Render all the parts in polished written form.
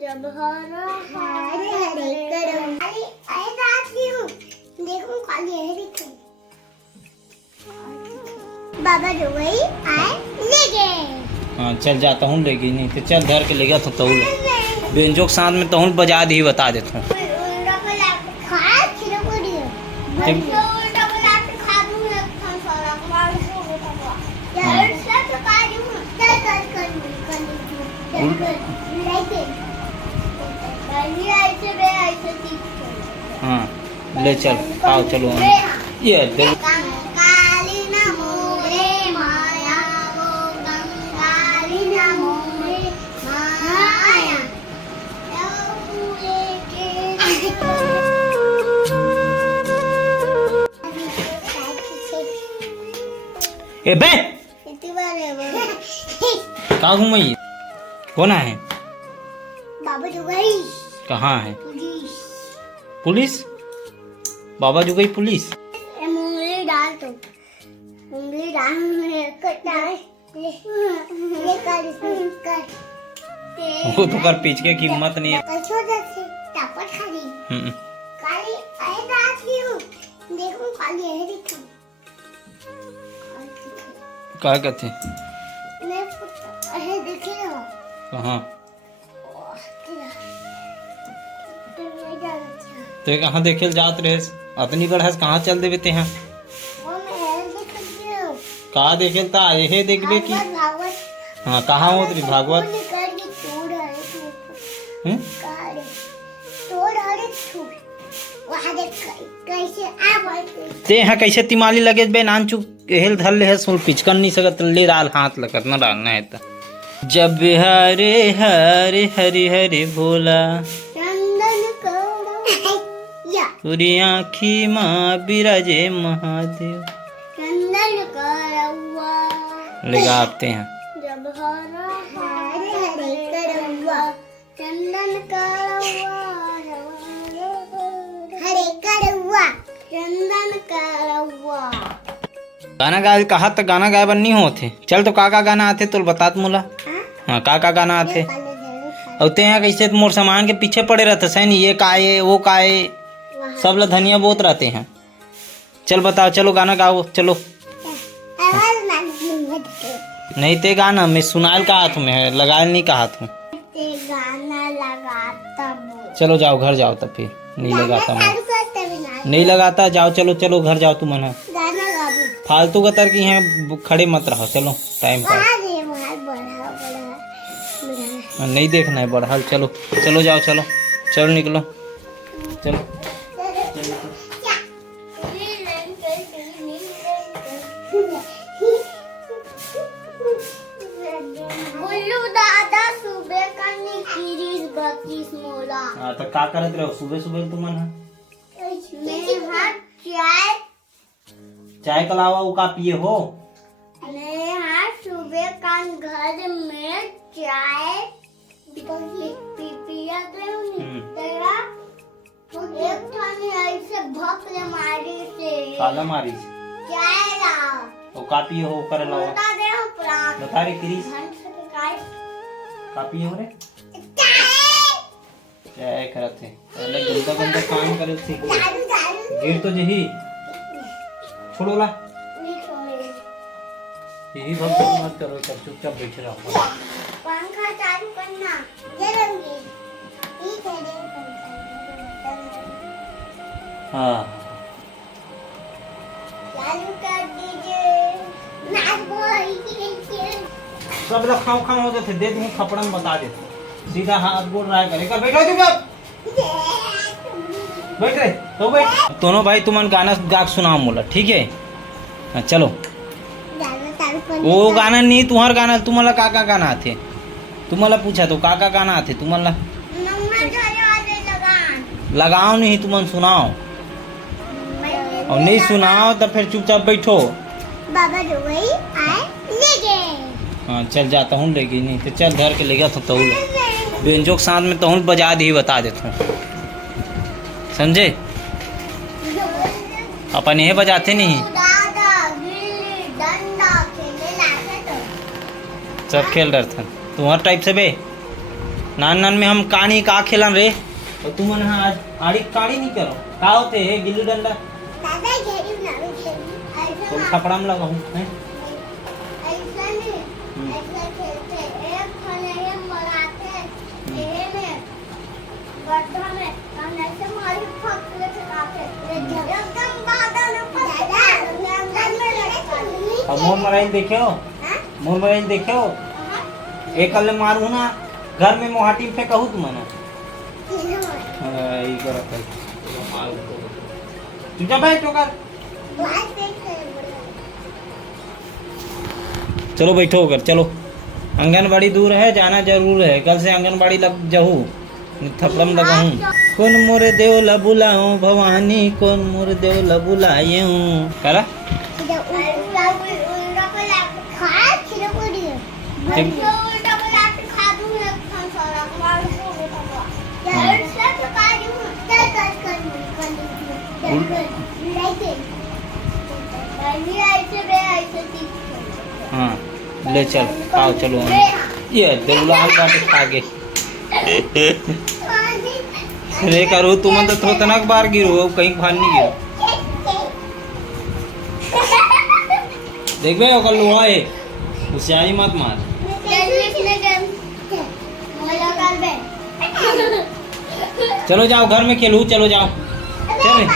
जब हरा हरे हरे करो अरे रात हूँ देखो काली है देखो बाबा जो गई आए ले गए। हाँ चल जाता हूँ लेगी नहीं तो चल धर के ले गया तो तहुल बेंजो के साथ में तहुल बजा दी बता देता हूँ। हाँ ले चल आओ चलो ये दे ए बे कहाँ घूमी कौन है बाबा जो गई कहाँ है पुलिस पुलिस बाबा जो गई पुलिस उंगली डाल तो उंगली डाल कर वो तो कर पीछे की हिम्मत नहीं है। काली अरे रात ही हूँ देखो काली है देखो क्या कहते मैं अरे देखे हो कहाँ तो कहाँ देखे जात रहे अतनी गढ़ कहाँ चल देवे ते हैं कहाँ देखे ता ये देखबे की हाँ कहाँ हो तेरी भागवत ते यहाँ कैसे तिमाली लगे बे नान चुक हेल धर ले है सुन पिचकन नहीं सकत ले डाल हाथ लगत न डालना है ता जब हरे हरे हरे हरे भोला पूरी आँखी माँ बिराजे महादेव लगाते हैं जब हरा हरे हरे करवा चंदन करवा हरे करवा चंदन करवा गाना गाए कहा तो गाना गाए बन नहीं होते चल तो का गाना आते तो बता मुला हाँ का गाना आते और ते यहाँ कैसे मोर सामान के पीछे पड़े रहते सैन ये काए वो काए सब लोग धनिया बहुत रहते हैं चल बताओ चलो गाना गाओ चलो नहीं ते गाना मैं सुनाल का हाथ में है लगाल नहीं का हाथ में गाना लगाता चलो जाओ घर जाओ तब फिर नहीं लगाता मैं नहीं लगाता जाओ चलो चलो घर जाओ तुम है फालतू का तर की यहाँ खड़े मत रहो चलो टाइम पर नहीं देखना है बढ़ाल चलो चलो जाओ चलो चलो निकलो चलो हाँ तो का करत रहो सुबह सुबह तुम चाय का अलावा वो का पिए हो सुबह का घर में चाय पिया तेरा एक थाने ऐसे भक्ले मारी से काला मारी चाय ला वो का पिए हो कर लाओ बता दे हो प्राण बता रे क्रिस का पिए हो रे चाय करत है पहले गंदा गंदा काम करे थे गिर तो जही छोड़ो ला यही भक्त मत करो सब चुपचाप बैठे रहो पंखा चालू करना जरूरी ठीक है हाँ चालू कर दीजिए नाच बोल सब लोग खाओ खाओ हो जाते दे दूँ खपड़ा में बता देते सीधा हाथ गोड़ रहा करेगा बैठो तुम बैठ रहे तो बैठ दोनों भाई तुमन गाना गा सुनाओ मोला ठीक है हाँ, चलो वो गाना नहीं तुम्हारा गाना तुम्हारा का गाना आते तुम्हारा पूछा तो का गाना आते तुम्हारा लगाओ नहीं तुमन सुनाओ और नहीं सुनाओ तो फिर चुपचाप बैठो बाबा जो गई आए ले गए। हाँ चल जाता हूँ लेगी नहीं तो चल धर के ले गया तो तहुल बेंजो के साथ में तहुल बजा दी बता देता हूँ समझे अपन ये बजाते नहीं सब खेल रहे थे तुम्हारा टाइप से बे नान नान में हम कहानी का खेलन रे और तुम मन आज आड़ी काड़ी नहीं करो का होते है गिल्ली डंडा दादा घेरी बनावे खेली तुम खपड़ा में लगाऊं हैं ऐसा नहीं ऐसा खेलते एक खाने ये मराते ये में गड्ढा में हम ऐसे मारी फटले से आते एकदम बादल ऊपर दादा अंदर में लड़े और मोर मराई देखे हो हां मोर मराई देखे हो एक कल मारू ना घर में मोहाटी पे कहूँ तुम ना यही करत है तू जा बैठ कर चलो बैठो कर चलो आंगनबाड़ी दूर है जाना जरूर है कल से आंगनबाड़ी लग जाऊँ थपड़म लगाऊं कौन मोरे देवला बुलाऊं भवानी कौन मोरे देवला बुलाऊं करा हाँ ले चल आओ चलो ये देवलाल बाटे खागे रे करो तुम तो थोतनक बार गिरो कहीं भान नहीं गिरो देख बे ओकर लोहा है होशियारी मत मार चलो जाओ घर में खेलू चलो जाओ चले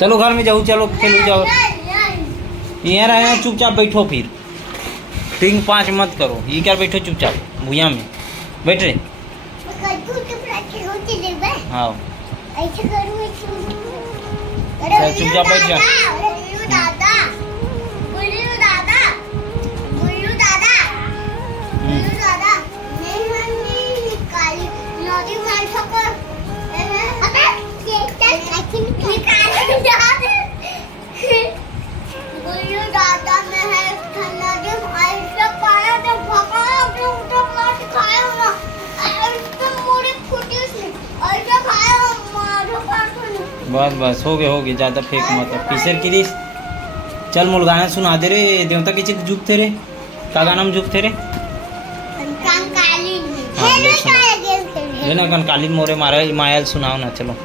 चलो घर में जाओ चलो खेलू जाओ यहाँ रहना चुपचाप बैठो फिर 3-5 मत करो ये क्या बैठो चुपचाप भूया में बैठ रहे हाँ चुपचाप बैठ जा बस बस हो गए ज़्यादा फेंक मत पीसर की रिस चल मोल गाना सुना दे रे देवता के चित जुग थे रे का गाना में जुग थे रे लेना कंकालीन मोरे मारा मायल सुनाओ ना चलो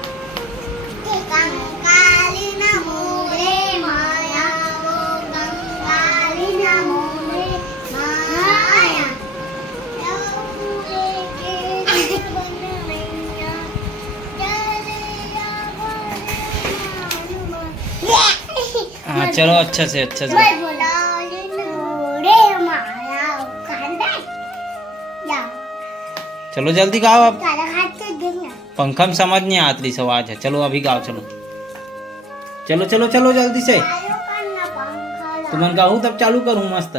हाँ चलो अच्छा से चलो जल्दी गाओ अब पंखा में समझ नहीं आती आवाज है चलो अभी गाओ चलो चलो चलो चलो जल्दी से तुमन गाऊ तब चालू करूँ मस्त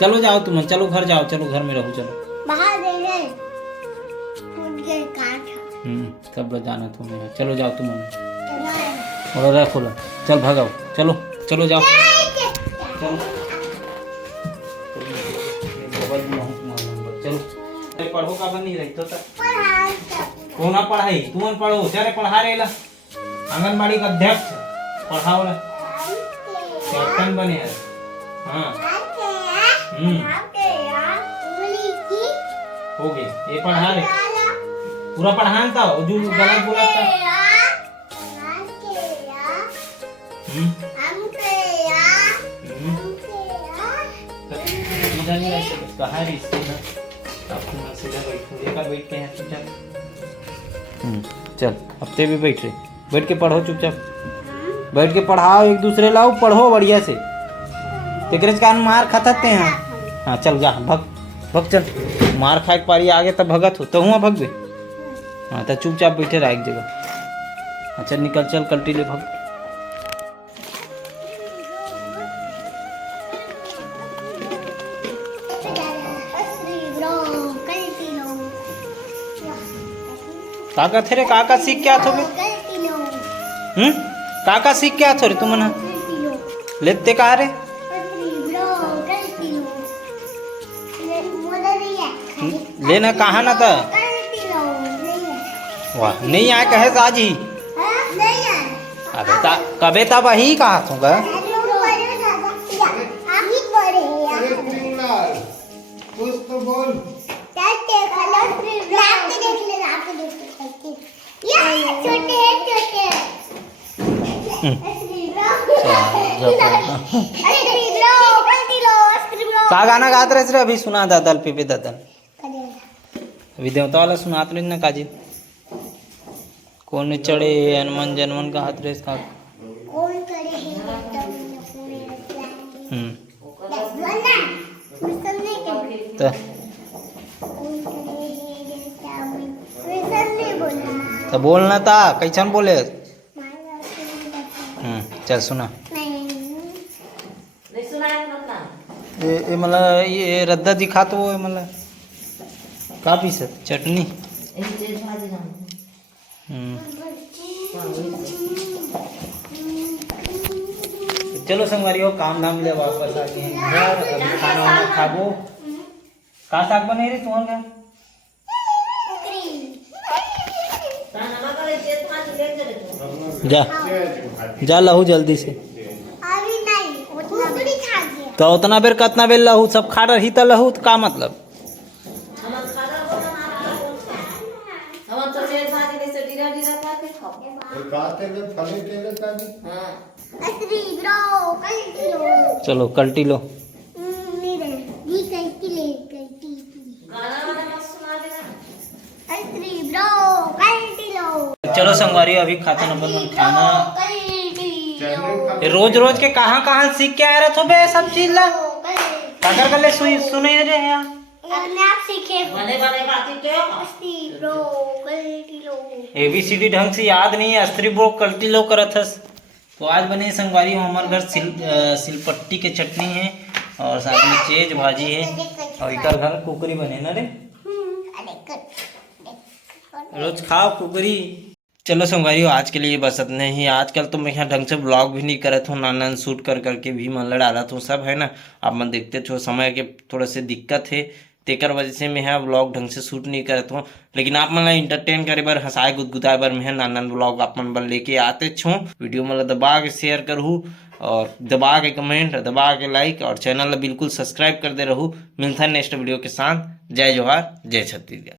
चलो जाओ तुम चलो घर जाओ चलो घर में रहो चलो सब जाना तुम्हें चलो जाओ तुम और रखो चल भगाओ चलो चलो जाओ चलो चलो पढ़ो का बनी रही तो कौन पढ़ाई तुम पढ़ो चारे पढ़ा रहे आंगनबाड़ी का अध्यक्ष पढ़ाओ ना कैप्टन बने है हाँ हो गए ये पढ़ा रहे पूरा पढ़ान था जो गलत बोला था कहाँ बैठ के हैं चल अब ते भी बैठ रहे बैठ के पढ़ो चुपचाप बैठ के पढ़ाओ एक दूसरे लाओ पढ़ो बढ़िया से तेरे कारण मार खतरते हैं हाँ चल जा भग भग चल मार खाए पारी आगे तब भगत हो तो हुआ भग गए हाँ तो चुपचाप बैठे रहा एक जगह अच्छा निकल चल कल्टी ले भग काका थे रे काका सीख क्या थो काका सीख क्या थो रे तुम ना लेते कहा रे लेना कहा ना था वाह नहीं आया कहे आज ही अबे कबे तब वही कहा थूगा बोल। चल देख लो रात के देख ले रात के देख ले ये छोटे हैं छोटे का गाना गाते रहे रे अभी सुना दादल पे दादल अभी देवता वाला सुनाते रहे ना काजी कौन चढ़े हनुमान जनमन का हाथ रेस का कौन करे तो तो बोलना था कैसन बोले चल सुना ये मतलब ये रद्दा दिखा तो वो मतलब का पीसत चटनी चलो संगवारी काम धाम ले वापस आ गए घर अभी खाना वाना खाबो का साग बने रे तुम्हारे जा जा लहू जल्दी से अभी नहीं उतना बड़ी खा गया तो उतना बेर कितना बेर लहू सब खा रही तो लहू तो का मतलब असली ब्रो कल्टी लो चलो कल्टी लो मेरे ये कल्टी ले कल्टी असली ब्रो कल्टी लो चलो संगवारी अभी खाते न अपन खाना रोज रोज के कहाँ कहाँ सीख के आ रहे थे बे सब चीज ला अगर गले सुने रे यार आप सीखे बने बने बातें तो असली ब्रो कल्टी लो ABCD ढंग से याद नहीं है अस्त्री ब्रो कल्टी लो करत हस तो आज बने संगवारी हमारे घर सिलपट्टी के चटनी है और साथ में चेज भाजी है और इधर घर कुकरी बने ना रे रोज खाओ कुकरी चलो संगवारी आज के लिए बस इतना ही आजकल तो मैं यहाँ ढंग से ब्लॉग भी नहीं करत हूँ नाना शूट कर करके भी मन डाला हूँ सब है ना आप मन देखते हो समय के थोड़ा से दिक्कत है तेकर वजह से मैं यहाँ ब्लॉग ढंग से शूट नहीं करत हूँ लेकिन आप मन इंटरटेन करे बर हंसाए गुदगुदाए बर मैं नाना ब्लॉग आप मन बर लेके आते छूँ वीडियो मतलब दबा के शेयर करूँ और दबा के कमेंट दबा के लाइक और चैनल बिल्कुल सब्सक्राइब कर दे रहूँ मिलता है नेक्स्ट वीडियो के साथ जय जोहार जय छत्तीसगढ़।